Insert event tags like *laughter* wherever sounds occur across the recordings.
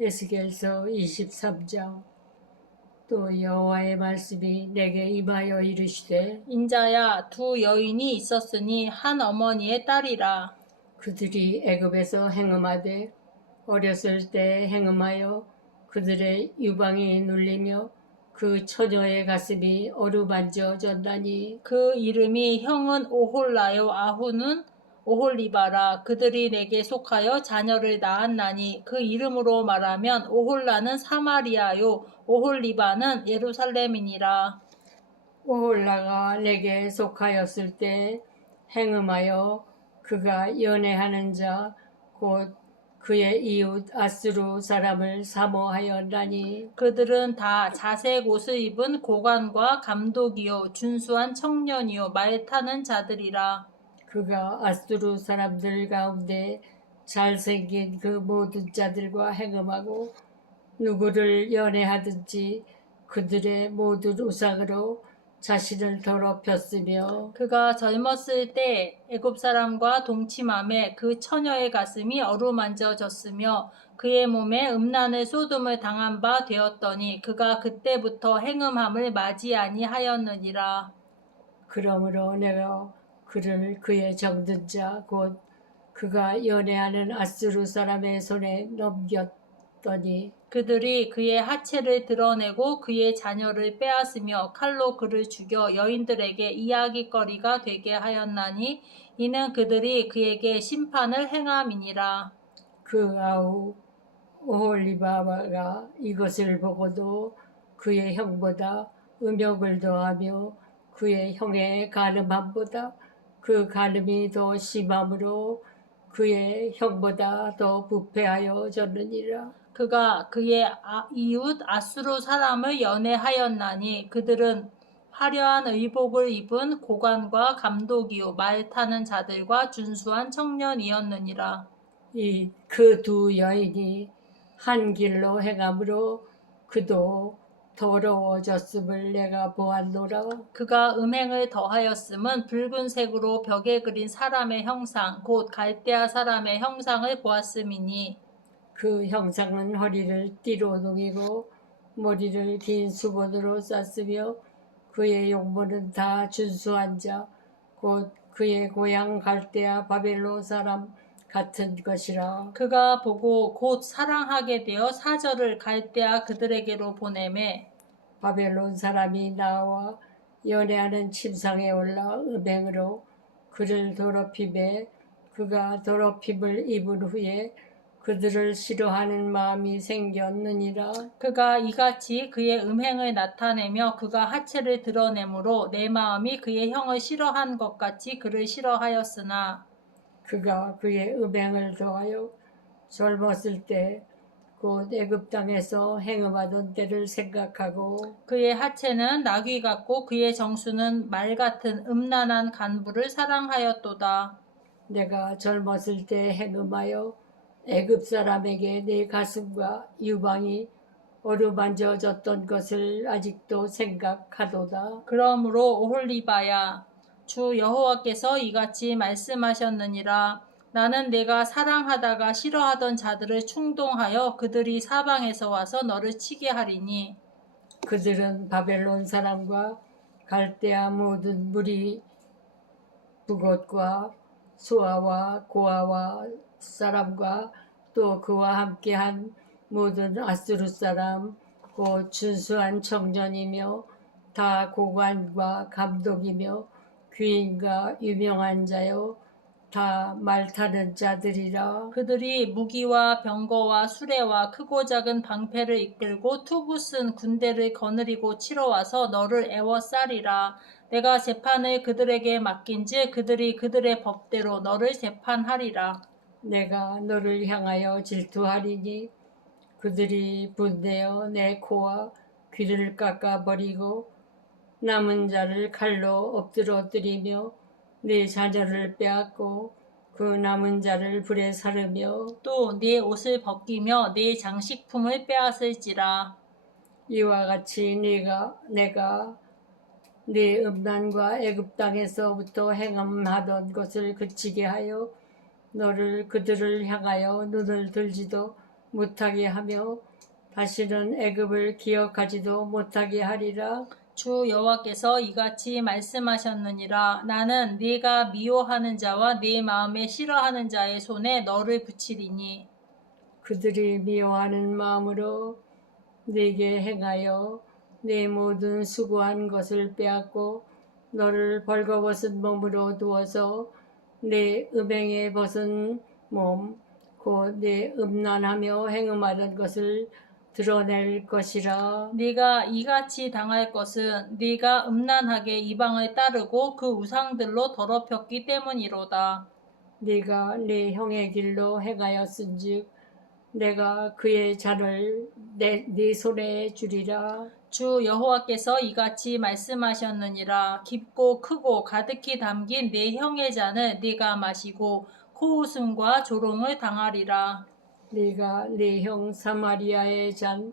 에스겔서 23장. 또 여호와의 말씀이 내게 임하여 이르시되 인자야 두 여인이 있었으니 한 어머니의 딸이라. 그들이 애굽에서 행음하되 어렸을 때 행음하여 그들의 유방이 눌리며 그 처녀의 가슴이 어루만져졌다니. 그 이름이 형은 오홀라요 아후는 오홀리바라 그들이 내게 속하여 자녀를 낳았나니 그 이름으로 말하면 오홀라는 사마리아요 오홀리바는 예루살렘이니라. 오홀라가 내게 속하였을 때 행음하여 그가 연애하는 자 곧 그의 이웃 아스루 사람을 사모하였나니. 그들은 다 자색 옷을 입은 고관과 감독이요 준수한 청년이요 말 타는 자들이라 그가 아스루 사람들 가운데 잘생긴 그 모든 자들과 행음하고 누구를 연애하든지 그들의 모든 우상으로 자신을 더럽혔으며 그가 젊었을 때 애굽 사람과 동침함에 그 처녀의 가슴이 어루만져졌으며 그의 몸에 음란을 쏟음을 당한 바 되었더니 그가 그때부터 행음함을 맞이 아니하였느니라. 그러므로 내가 그를 그의 정든 자 곧 그가 연애하는 아스루 사람의 손에 넘겼더니 그들이 그의 하체를 드러내고 그의 자녀를 빼앗으며 칼로 그를 죽여 여인들에게 이야기거리가 되게 하였나니 이는 그들이 그에게 심판을 행함이니라. 그 아우 오홀리바가 이것을 보고도 그의 형보다 음욕을 더하며 그의 형의 가늠함보다 그 가늠이 더 심함으로 그의 형보다 더 부패하여 졌느니라. 그가 그의 아- 이웃 아수르 사람을 연애하였나니 그들은 화려한 의복을 입은 고관과 감독이요 말 타는 자들과 준수한 청년이었느니라. 이 그 두 여인이 한 길로 행함으로 그도 더러워졌음을 내가 보았노라. 그가 음행을 더하였음은 붉은색으로 벽에 그린 사람의 형상 곧 갈대아 사람의 형상을 보았음이니 그 형상은 허리를 띠로 동이고 머리를 긴 수건으로 쌌으며 그의 용모는 다 준수한 자, 곧 그의 고향 갈대아 바벨로 사람 같은 것이라. 그가 보고 곧 사랑하게 되어 사절을 갈대아 그들에게로 보내매 바벨론 사람이 나와 연애하는 침상에 올라 음행으로 그를 더럽힘에 그가 더럽힘을 입은 후에 그들을 싫어하는 마음이 생겼느니라. 그가 이같이 그의 음행을 나타내며 그가 하체를 드러내므로 내 마음이 그의 형을 싫어한 것 같이 그를 싫어하였으나 그가 그의 음행을 더하여 젊었을 때 곧 애굽 땅에서 행음하던 때를 생각하고 그의 하체는 나귀 같고 그의 정수는 말 같은 음란한 간부를 사랑하였도다. 내가 젊었을 때 행음하여 애굽 사람에게 내 가슴과 유방이 어루만져졌던 것을 아직도 생각하도다. 그러므로 오홀리바야 주 여호와께서 이같이 말씀하셨느니라 나는 내가 사랑하다가 싫어하던 자들을 충동하여 그들이 사방에서 와서 너를 치게 하리니. 그들은 바벨론 사람과 갈대아 모든 무리 부곳과 수아와 고아와 사람과 또 그와 함께한 모든 아스루 사람 곧 준수한 청년이며 다 고관과 감독이며 귀인과 유명한 자요 다 말타는 자들이라 그들이 무기와 병거와 수레와 크고 작은 방패를 이끌고 투구 쓴 군대를 거느리고 치러 와서 너를 애워싸리라. 내가 재판을 그들에게 맡긴즉 그들이 그들의 법대로 너를 재판하리라. 내가 너를 향하여 질투하리니 그들이 분내어 내 코와 귀를 깎아버리고 남은 자를 칼로 엎드러뜨리며 네 자녀를 빼앗고 그 남은 자를 불에 사르며 또 네 옷을 벗기며 네 장식품을 빼앗을지라. 이와 같이 네가 내가 네 음란과 애굽 땅에서부터 행함하던 것을 그치게 하여 너를 그들을 향하여 눈을 들지도 못하게 하며 다시는 애굽을 기억하지도 못하게 하리라. 주 여호와께서 이같이 말씀하셨느니라. 나는 네가 미워하는 자와 네 마음에 싫어하는 자의 손에 너를 붙이리니. 그들이 미워하는 마음으로 네게 행하여 네 모든 수고한 것을 빼앗고 너를 벌거벗은 몸으로 두어서 네 음행에 벗은 몸곧네 음란하며 행음하던 것을 드러낼 것이라 네가 이같이 당할 것은 네가 음란하게 이방을 따르고 그 우상들로 더럽혔기 때문이로다. 네가 네 형의 길로 행하였은즉 내가 그의 잔을 내, 네 손에 주리라 주 여호와께서 이같이 말씀하셨느니라 깊고 크고 가득히 담긴 내 형의 잔을 네가 마시고 코웃음과 조롱을 당하리라. 네가 네 형 사마리아의 잔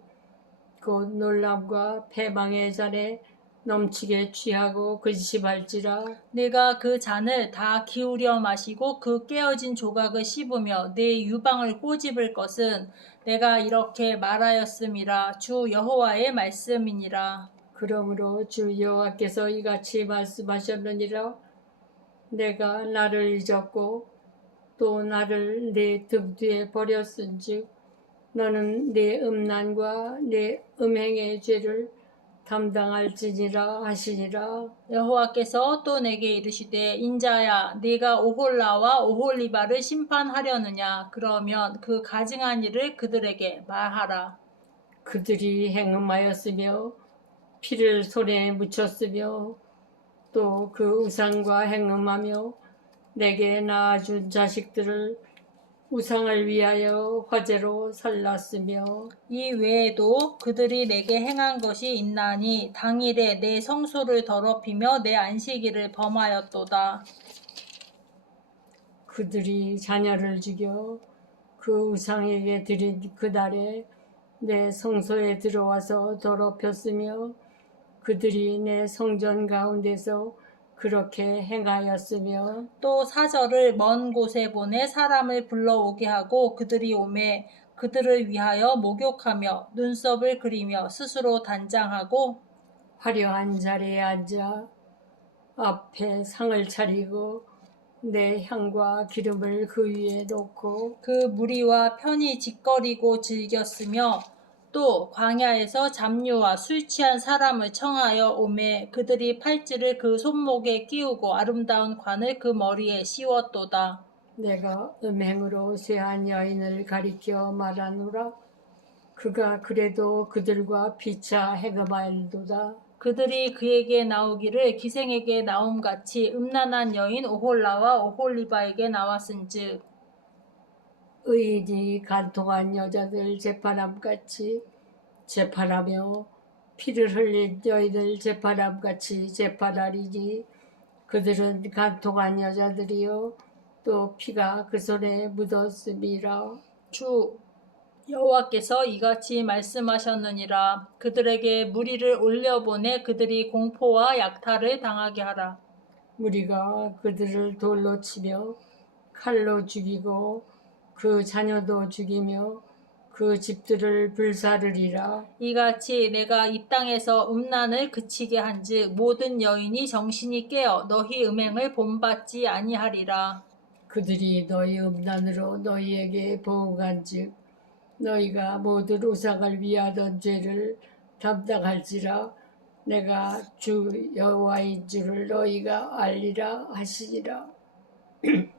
곧 놀람과 패망의 잔에 넘치게 취하고 근심할지라 내가 그 잔을 다 기울여 마시고 그 깨어진 조각을 씹으며 내 유방을 꼬집을 것은 내가 이렇게 말하였음이라 주 여호와의 말씀이니라. 그러므로 주 여호와께서 이같이 말씀하셨느니라 내가 나를 잊었고 또 나를 내등 뒤에 버렸은즉 너는 내 음란과 내 음행의 죄를 담당할지니라 하시니라 여호와께서 또 내게 이르시되 인자야 네가 오홀라와 오홀리바를 심판하려느냐 그러면 그 가증한 일을 그들에게 말하라. 그들이 행음하였으며 피를 손에 묻혔으며 또 그 우상과 행음하며 내게 낳아준 자식들을 우상을 위하여 화제로 살랐으며 이 외에도 그들이 내게 행한 것이 있나니 당일에 내 성소를 더럽히며 내 안식일을 범하였도다. 그들이 자녀를 죽여 그 우상에게 드린 그날에 내 성소에 들어와서 더럽혔으며 그들이 내 성전 가운데서 그렇게 행하였으며 또 사절을 먼 곳에 보내 사람을 불러오게 하고 그들이 오매 그들을 위하여 목욕하며 눈썹을 그리며 스스로 단장하고 화려한 자리에 앉아 앞에 상을 차리고 내 향과 기름을 그 위에 놓고 그 무리와 편히 짓거리고 즐겼으며 또 광야에서 잡류와 술 취한 사람을 청하여 오매 그들이 팔찌를 그 손목에 끼우고 아름다운 관을 그 머리에 씌웠도다. 내가 음행으로 쇠한 여인을 가리켜 말하노라 그가 그래도 그들과 피차 해금하일도다 그들이 그에게 나오기를 기생에게 나옴같이 음란한 여인 오홀라와 오홀리바에게 나왔은즉 의인이 간통한 여자들 재판함같이 재판하며 피를 흘린 여인을 재판함같이 재판하리니 그들은 간통한 여자들이요. 또 피가 그 손에 묻었음이라. 주 여호와께서 이같이 말씀하셨느니라. 그들에게 무리를 올려보내 그들이 공포와 약탈을 당하게 하라. 무리가 그들을 돌로 치며 칼로 죽이고 그 자녀도 죽이며 그 집들을 불사르리라. 이같이 내가 이 땅에서 음란을 그치게 한즉 모든 여인이 정신이 깨어 너희 음행을 본받지 아니하리라. 그들이 너희 음란으로 너희에게 보응한즉 너희가 모든 우상을 위하던 죄를 담당할지라 내가 주 여호와인 줄을 너희가 알리라 하시니라 *clears throat*